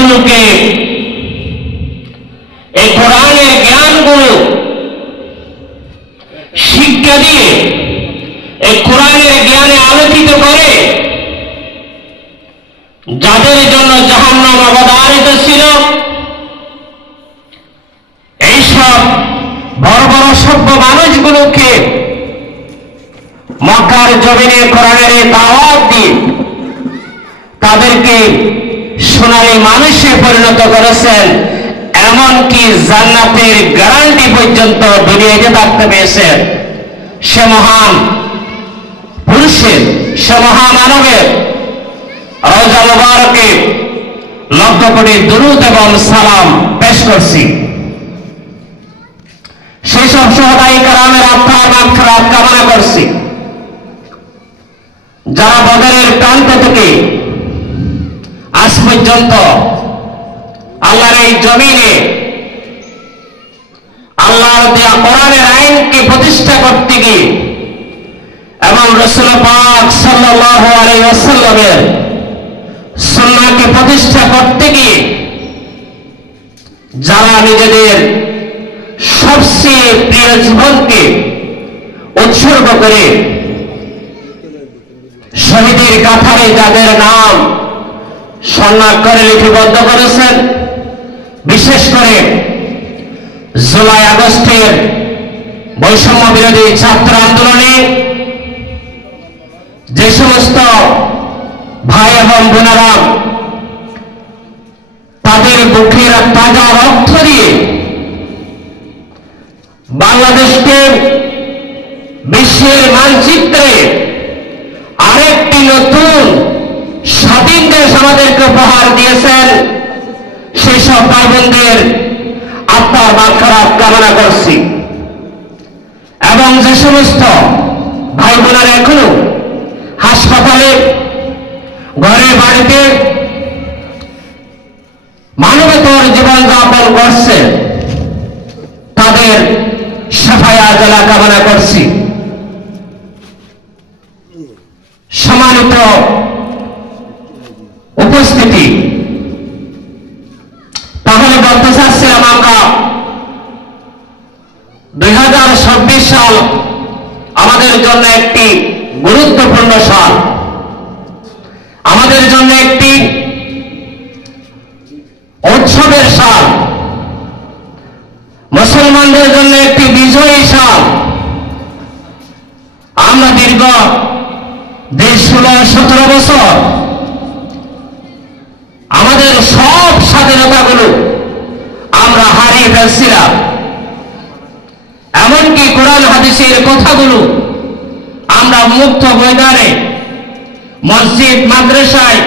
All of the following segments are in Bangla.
মানুষগুলোকে এই কোরআনের জ্ঞানগুলো শিক্ষা দিয়ে এই কোরআনের জ্ঞানে আলোকিত করে যাদের জন্য জাহান্নাম অবধারিত ছিল, এইসব বড় বড় সভ্য মানুষগুলোকে মক্কার জমিনে কোরআনের দাওয়াত দিয়ে তাদেরকে সোনালী মানুষে পরিণত করেছেন, এমনকি জান্নাতের গ্যারান্টি পর্যন্ত দুনিয়াতে থাকতে পেয়েছেন। সে মহান পুরুষের, সে মহামানবের রওজা মুবারকে লক্ষ কোটি দুরূদ এবং সালাম পেশ করছি। সেই সব সুহাদায়ে কেরামের আত্মার মাগফিরাত কামনা করছি, যারা বদরের প্রান্ত থেকে আজ পর্যন্ত আল্লাহর এই জমিনে আল্লাহর দেয়া কোরআনের আইনকে প্রতিষ্ঠা করতে গিয়ে এবং রাসূল পাক সাল্লাল্লাহু আলাইহি ওয়াসাল্লামের সুন্নাহকে প্রতিষ্ঠা করতে গিয়ে যারা নিজেদের সবচেয়ে প্রিয় জীবনকে উৎসর্গ করে শহীদের কাতারে যাদের নাম স্বর্ণাক্ষরে লিপিবদ্ধ করেছেন, বিশেষ করে জুলাই আগস্টের বৈষম্য বিরোধী ছাত্র আন্দোলনে যে সমস্ত ভাই এবং বোনেরা তাদের বুকের তাজা রক্ত দিয়ে বাংলাদেশকে বিশ্বের মানচিত্রে আরেকটি নতুন স্বাধীন দেশ আমাদেরকে উপহার দিয়েছেন, সেই সব ভাই বোনদের আত্মার মাগফিরাত কামনা করছি। এবং যে সমস্ত ভাই বোনেরা এখনো হাসপাতালে, ঘরে বাড়িতে মানবেতর জীবনযাপন করছে, তাদের সাফায়ে আজলা কামনা করছি। সম্মানিত উপস্থিতি, তাহলে বলতে চাচ্ছিলাম আমরা 2026 সাল আমাদের জন্য একটি গুরুত্বপূর্ণ সাল, আমাদের জন্য একটি উৎসবের সাল, মুসলমানদের জন্য একটি বিজয়ী সাল। আমরা দীর্ঘ 16-17 বছর আমাদের সব স্বাধীনতাগুলো আমরা হারিয়ে ফেলছিলাম, এমনকি কোরআন হাদিসের কথাগুলো আমরা মুক্ত ময়দানে, মসজিদ, মাদ্রাসায়,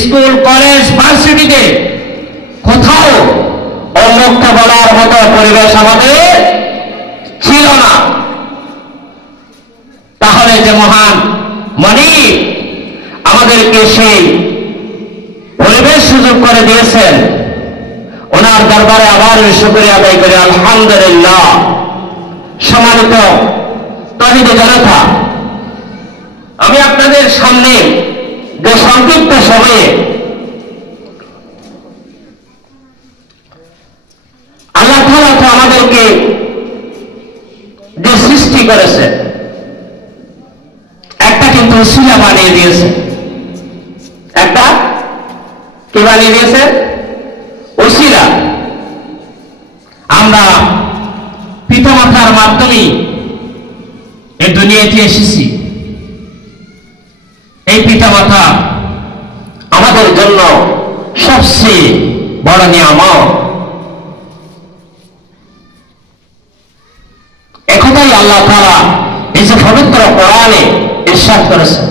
স্কুল, কলেজ, ভার্সিটিতে কোথাও উন্মুক্ত বলার মতো পরিবেশ আমাদের ছিল না। তাহলে যে মহান মালিক আমাদেরকে সেই পরিবেশ সুযোগ করে দিয়েছেন, ওনার দরবারে আবার শুকরিয়া আদায় করে আলহামদুলিল্লাহ। সম্মানিত তাওহীদি জনতা, আমি আপনাদের সামনে যে সংক্ষিপ্ত সময়ে আল্লাহ তাআলা তো আমাদেরকে যে সৃষ্টি করেছে, একটা কিন্তু উসিলা বানিয়ে দিয়েছে, একটা কি বানিয়ে দিয়েছে? উসিলা। আমরা পিতামাতার মাধ্যমেই এই দুনিয়াতে এসেছি। এই পিতামাতা আমাদের জন্য সবচেয়ে বড় নিয়ামত। একথাই আল্লাহ তাআলা এই যে পবিত্র কোরআনে ইরশাদ করেছেন,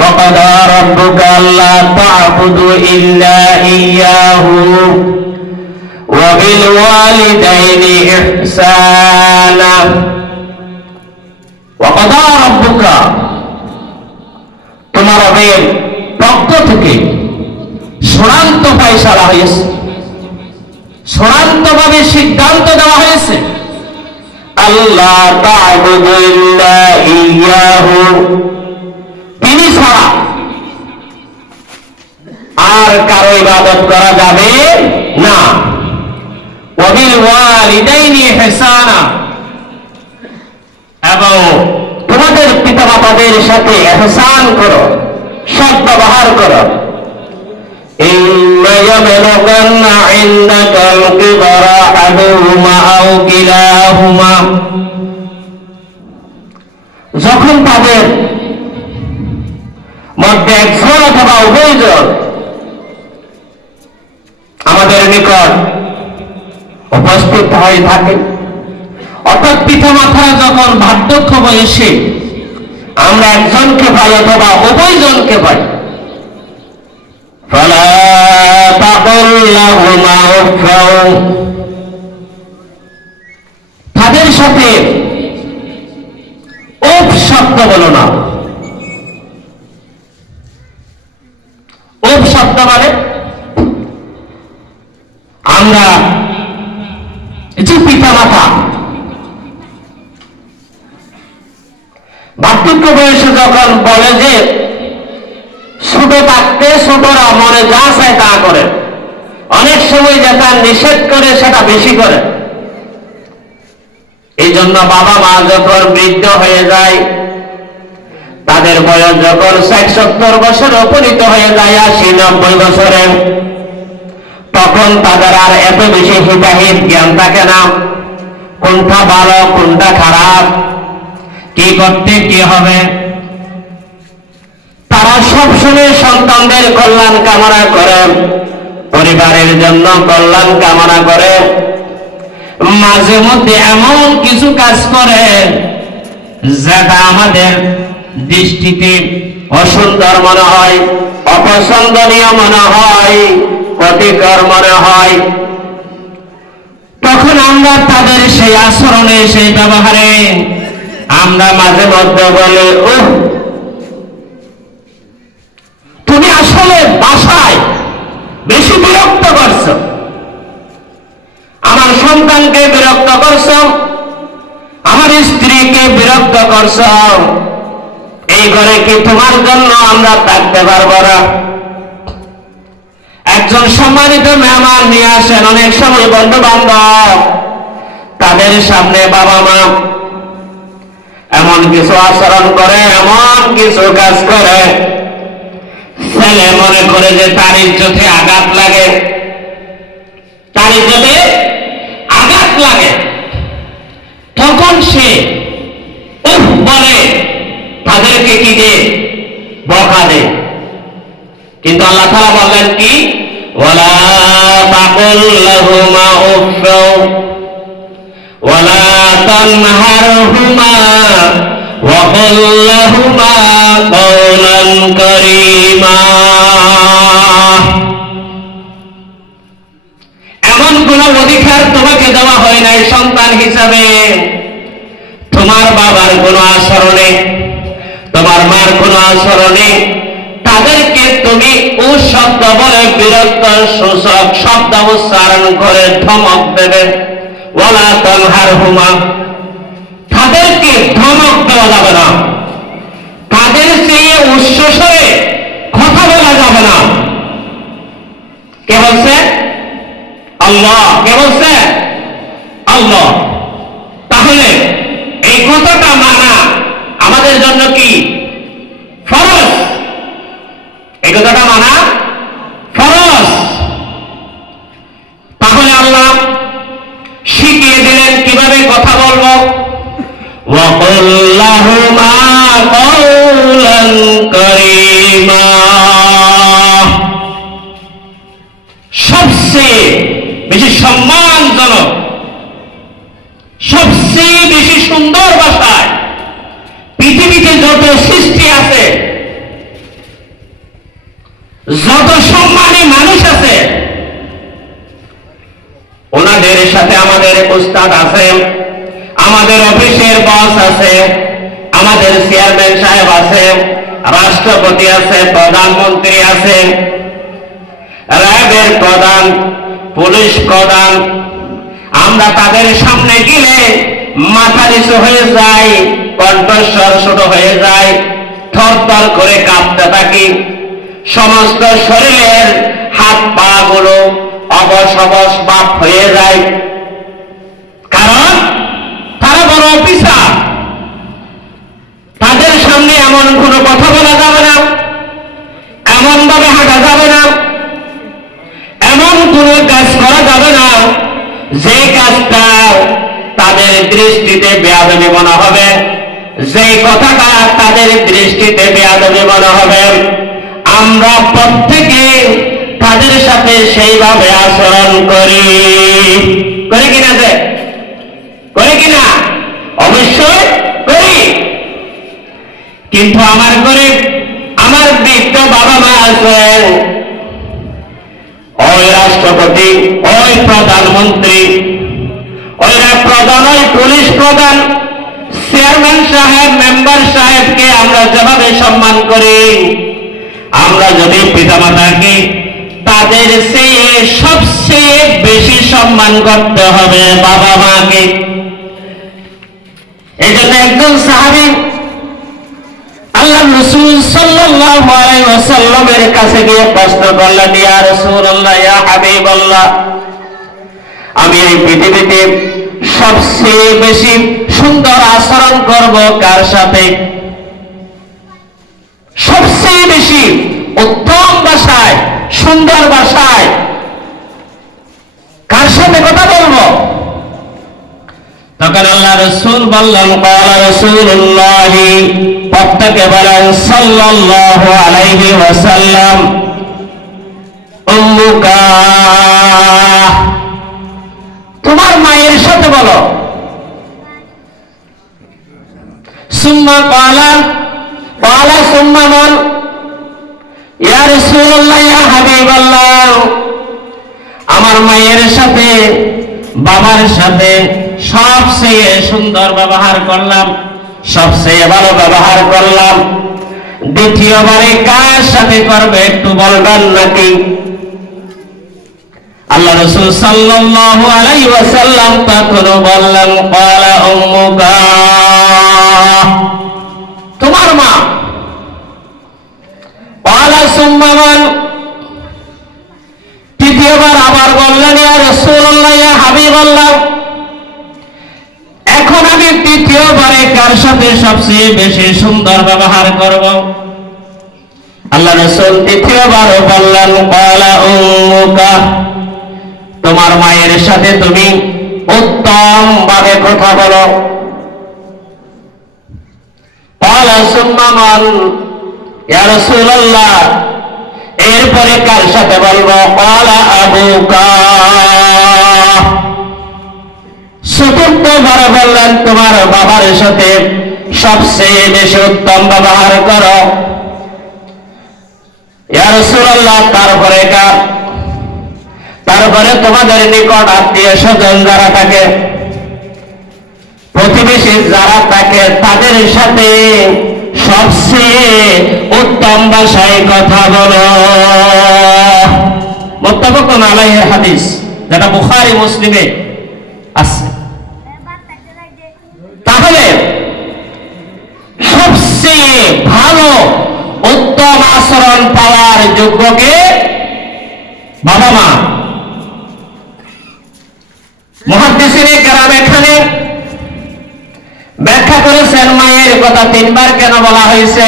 وَقَضَى رَبُّكَ أَلَّا تَعْبُدُوا إِلَّا إِيَّاهُ وَبِالْوَالِدَيْنِ إِحْسَانًا وَقَضَى رَبُّكَ, তোমার রবের পক্ষ থেকে চূড়ান্ত ফয়সালা হয়েছে, চূড়ান্তভাবে সিদ্ধান্ত দেওয়া হয়েছে, আল্লাহ তা'বুদু ইল্লা ইয়্যাহু, তিনি ছাড়া আর কারো ইবাদত করা যাবে না। ওয়াবিল ওয়ালিদাইনি ইহসানা, এবং তোমাদের পিতামাতাদের সাথে ইহসান করো, সৎ ব্যবহার করো। ইম্মা ইয়াবলুগান্না ইনদাকাল কিবারা আহাদুহুমা আও কিলাহুমা, যখন তাদের মধ্যে একজন অথবা উভয়জন আমাদের নিকট উপস্থিত হয়ে থাকে, অর্থাৎ পিতামাতারা যখন বার্ধক্য বয়সে আমরা একজনকে পাই অথবা উভয়জনকে পাই, ফালা তাকুল লাহুমা উফফাও, তাদের সাথে উফ শব্দ বলো না। উফ শব্দ মানে আমরা যে পিতামাতা বার্ধক্য বয়সে যখন বলে যে ছোট থাকতে ছোটরা মনে যা চায় তা করে, অনেক সময় যেটা নিষেধ করে সেটা বেশি করে। এই জন্য বাবা মা যখন বৃদ্ধ হয়ে যায়, তাদের বয়স যখন ৬০-৭০ বছরে উপনীত হয়ে যায়, ৮০-৯০ বছরে, তখন তাদের আর এত বেশি হিতাহিত জ্ঞান থাকে না, কোনটা ভালো কোনটা খারাপ, কি করতে কি হবে। তারা সবসময় সন্তানদের কল্যাণ কামনা করে, পরিবারের জন্য কল্যাণ কামনা করে, মাঝে মধ্যে এমন কিছু কাজ করে যেটা আমাদের দৃষ্টিতে অসুন্দর মনে হয়, অপছন্দনীয় মনে হয়, ক্ষতিকর মনে হয়। তখন আমরা তাদের সেই আচরণে সেই ব্যবহারে আমরা মাঝে মধ্যে বলি, ওহ তুমি আসলে বাসায় বেশি বিরক্ত করছো, আমার সন্তানকে বিরক্ত করছো, আমার স্ত্রীকে বিরক্ত করছো, এই ঘরে কি তোমার জন্য আমরা থাকতে পারবো না? একজন সম্মানিত মেহমান নিয়ে আসেন, অনেক সময় বন্ধু বান্ধব, তাদের সামনে বাবা মা এমন কিছু আচরণ করে, এমন কিছু কাজ করে, ছেলে মনে করে যে তার ইজ্জতে আঘাত লাগে, তার ইজ্জতে আঘাত লাগে, তখন সে উফ বলে, তাদেরকে কি দিয়ে বকা দেয়। কিন্তু আল্লাহ তাআলা বললেন কি, ওয়ালা তাকুল লাহুমা উফফাও ওয়ালা তানহারহুমা ওয়া কুল লাহুমা কাওলান কারীমা। এমন কোন অধিকার তোমাকে দেওয়া হয় নাই সন্তান হিসাবে, তোমার বাবার কোন আচরণে, তোমার মার কোন আচরণে তাদেরকে তুমি ও শব্দ বলে বিরক্ত সূচক শব্দ উচ্চারণ করে ধমক দেবে। ওয়ালা তানহারহুমা, তাদেরকে ধমক দেওয়া যাবে না, তাদের চেয়ে উচ্চস্বরে কথা বলা যাবে না। কে বলছে? আল্লাহ। কে বলছে? আল্লাহ। তাহলে এই কথাটা মানা আমাদের জন্য কি ফরজ? এই কথাটা মানা ফরজ। তাহলে আল্লাহ শিখিয়ে দিলেন কিভাবে কথা বলবো। ওয়া কুল লাহুমা কাওলান কারীমা, সবচেয়ে বেশি সম্মানজনক, সবচেয়ে বেশি সুন্দর ভাষায় পৃথিবীতে যত সৃষ্টি আছে, যত সম্মানী মানুষ আছে, ওনাদের সাথে আমাদের উস্তাদ আছে, আমাদের অফিসের বস আছে, আমাদের চেয়ারম্যান সাহেব আছে, রাষ্ট্রপতি আছে, প্রধানমন্ত্রী আছে, র্যাবের প্রধান, পুলিশ প্রধান, আমরা তাদের সামনে গেলে মাথা নিচু হয়ে যায়, কণ্ঠস্বর ছোট হয়ে যায়, থরথর করে কাঁপতে থাকি। সমস্ত শরীরের হাত পা গুলো অবশ অবশ বাপ হয়ে যায়, কারণ তারা বড় অফিসার। তাদের সামনে এমন কোনো কথা বলা যাবে না, এমন ভাবে হাঁটা যাবে না, এমন কোনো কাজ করা যাবে না যে কাজটা তাদের দৃষ্টিতে বেয়াদবি মনে হবে, যে কথাটা তাদের দৃষ্টিতে বেয়াদবি মনে হবে। আমরা প্রত্যেকে তাদের সাথে সেইভাবে আচরণ করি, করি কিনা? যে করি কিনা? অবশ্যই করি। কিন্তু আমার ঘরে আমার বৃদ্ধ বাবা মা আছেন, ওই রাষ্ট্রপতি, ওই প্রধানমন্ত্রী, ওইরা প্রধান, ওই পুলিশ প্রধান, চেয়ারম্যান সাহেব, মেম্বার সাহেবকে আমরা যেভাবে সম্মান করি, আমরা যদি পিতামাতাকে তাদের চেয়ে সবচেয়ে বেশি সম্মান করতে হবে বাবা মাকে। এই জন্য একজন সাহাবী আল্লাহ রাসূল সাল্লাল্লাহু আলাইহি ওয়াসাল্লামের কাছে গিয়ে প্রশ্ন করলেন, ইয়া রাসূলুল্লাহ, ইয়া হাবিবাল্লাহ, আমি এই পৃথিবীতে সবচেয়ে বেশি সুন্দর আচরণ করব কার সাথে? সবচেয়ে বেশি উত্তম ভাষায়, সুন্দর ভাষায় কার সাথে কথা বলবো? তখন আল্লাহ রাসূল বললেন, ক্বালা রাসূলুল্লাহ, প্রত্যেকে বলেন সাল্লাল্লাহু আলাইহি ওয়াসাল্লাম, উম্মুকা, তোমার মায়ের সাথে বলো। সুম্মা ক্বালা সুম্মা মান? ইয়া রাসূলুল্লাহ, ইয়া হাবিবাল্লাহ, আমার মায়ের সাথে, বাবার সাথে সবচেয়ে সুন্দর ব্যবহার করলাম, সবচেয়ে ভালো ব্যবহার করলাম, দ্বিতীয়বারে কার সাথে করবে একটু বলবেন নাকি? আল্লাহ রাসূল সাল্লাল্লাহু আলাইহি ওয়াসাল্লাম তখনও বললেন, ক্বালা উম্মুকা, তোমার মা। ক্বালা সুম্মা মান? তৃতীয়বার আবার বললেন, ইয়া রাসূলুল্লাহ, ইয়া হাবিবাল্লাহ, এখন আমি তৃতীয়বারে কার সাথে সবচেয়ে বেশি সুন্দর ব্যবহার করব? আল্লাহ রাসূল তৃতীয়বারও বললেন, ক্বালা উম্মুকা, তোমার মায়ের সাথে তুমি উত্তম ভাবে কথা বলো। ক্বালা সুম্মা মান? ইয়া রাসূলুল্লাহ, এরপরে কার সাথে বলবো? ক্বালা আবুকা, চতুর্থবার বললেন, তোমার বাবার সাথে সবচেয়ে বেশি উত্তম ব্যবহার করো। ইয়া রাসূলুল্লাহ, তারপরে কার? তারপরে তোমাদের নিকট আত্মীয় স্বজন যারা থাকে, প্রতিবেশী যারা থাকে, তাদের সাথে সবচেয়ে উত্তম ভাষায় কথা বলো। মুত্তাফাকুন আলাইহি হাদিস, যেটা বুখারী মুসলিমে আছে। তাহলে সবচেয়ে ভালো উত্তম আচরণ পাওয়ার যোগ্যকে বাবা মা। মুহাদ্দিসিনে কেরাম এখানে ব্যাখ্যা করেছেন মায়ের কথা তিনবার কেন বলা হয়েছে,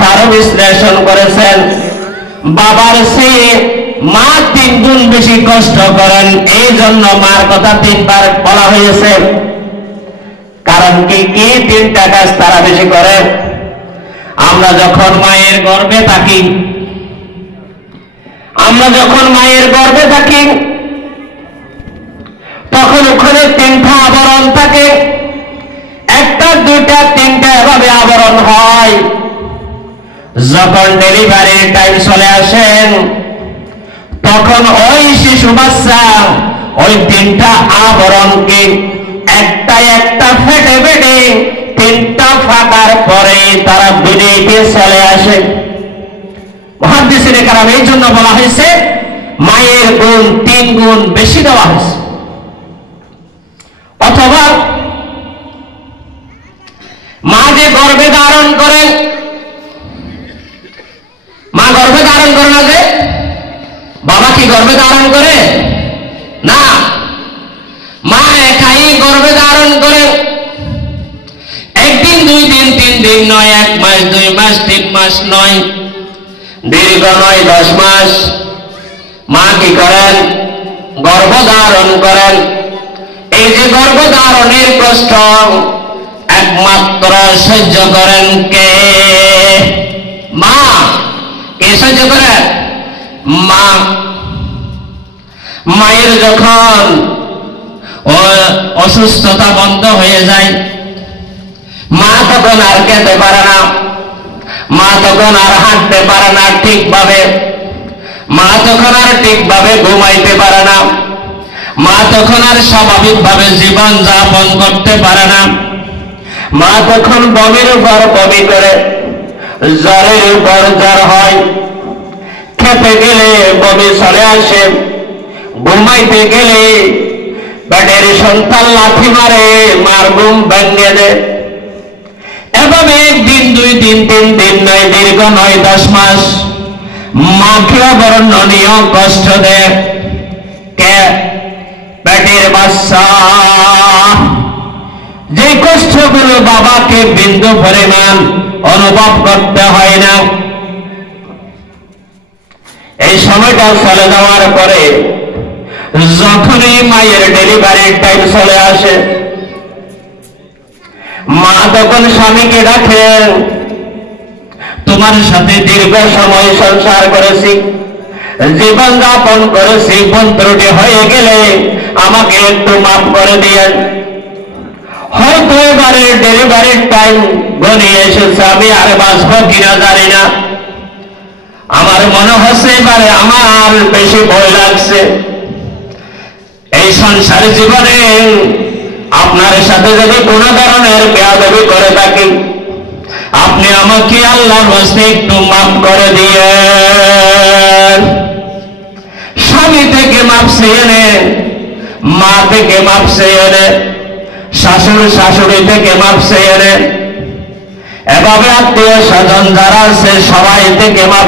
তারও বিশ্লেষণ করেছেন। বাবার চেয়ে মা 3 গুণ বেশি কষ্ট করেন, এই জন্য মার কথা তিনবার বলা হয়েছে। কারণ কি? 3টা কাজ তারা বেশি করে। আমরা যখন মায়ের গর্ভে থাকি, তখন ওখানে 3টা আবরণ থাকে, 1টা 2টা 3টা এভাবে আবরণ হয়। যখন ডেলিভারির টাইম চলে আসেন, তখন ওই শিশু বাচ্চা ওই 3টা আবরণকে একটা একটা ফেটে ফেটে 3টা ফাটার পরে তারা বেরিয়ে চলে আসে। মুহাদ্দিসিনে কেরাম এই জন্য বলা হয়েছে মায়ের গুণ 3 গুণ বেশি দেওয়া হয়েছে। অথবা মা যে গর্ভে ধারণ করেন, ধারণ করে না? যে বাবা কি গর্ভে ধারণ করে না, মা একাই গর্ভে ধারণ করে। একদিন, 2 দিন, 3 দিন নয়, 1 মাস, 2 মাস, 3 মাস নয়, দীর্ঘ নয়, 10 মাস মা কি করেন? গর্ভধারণ করেন। এই যে গর্ভধারণের কষ্ট একমাত্র সহ্য করেন কে? মা। কে সহ্য করেন? মা। মায়ের যখন অসুস্থতা বন্ধ হয়ে যায়, মা তখন আর খেতে পারে না, মা তখন আর হাঁটতে পারে না ঠিকভাবে, মা তখন আর ঠিকভাবে ঘুমাইতে পারে না, মা তখন আর স্বাভাবিকভাবে জীবন যাপন করতে পারে না। মা তখন বমির উপর বমি করে, জ্বরের উপর জ্বর হয়, খেতে গেলে বমি চলে আসে, ঘুমাইতে গেলে পেটের সন্তান লাথি মারে, মার ঘুম ভেঙে দেয়। এভাবে 1 দিন, 2 দিন, 3 দিন নয়, দীর্ঘ নয়, 10 মাস মাকে অবর্ণনীয় কষ্ট দেয়। কে? পেটের বাচ্চা। যে কষ্টগুলো বাবাকে বিন্দু পরিমাণ অনুভব করতে হয় না, এই সময়টা চলে যাওয়ার পরে যখনই মায়ের ডেলিভারির টাইম চলে আসে, মা তখন স্বামীকে ডাকেন, তোমার সাথে দীর্ঘ সময় সংসার করেছি, জীবন যাপন করেছি, ভুল ত্রুটি হয়ে গেলে আমাকে একটু মাফ করে দিয়েন। হয়তো এবারে ডেলিভারির টাইম ঘনিয়ে এসেছে, আমি আর বাঁচবো কিনা জানি না, আমার মনে হচ্ছে এবারে আমার বেশি ভয় লাগছে। এই সংসার জীবনে আপনার সাথে যদি কোনো ধরনের বেয়াদবি করে থাকি, আপনি আমাকে আল্লাহর হস্তে একটু মাফ করে দিয়েন। স্বামী থেকে মাফ চেয়ে নেন, মা থেকে মাফ চেয়ে নেন, শাশুড়ি শাশুড়ি থেকে মাফ চেয়ে নেন, এভাবে আত্মীয় স্বজন যারা আছে সবাই থেকে মাফ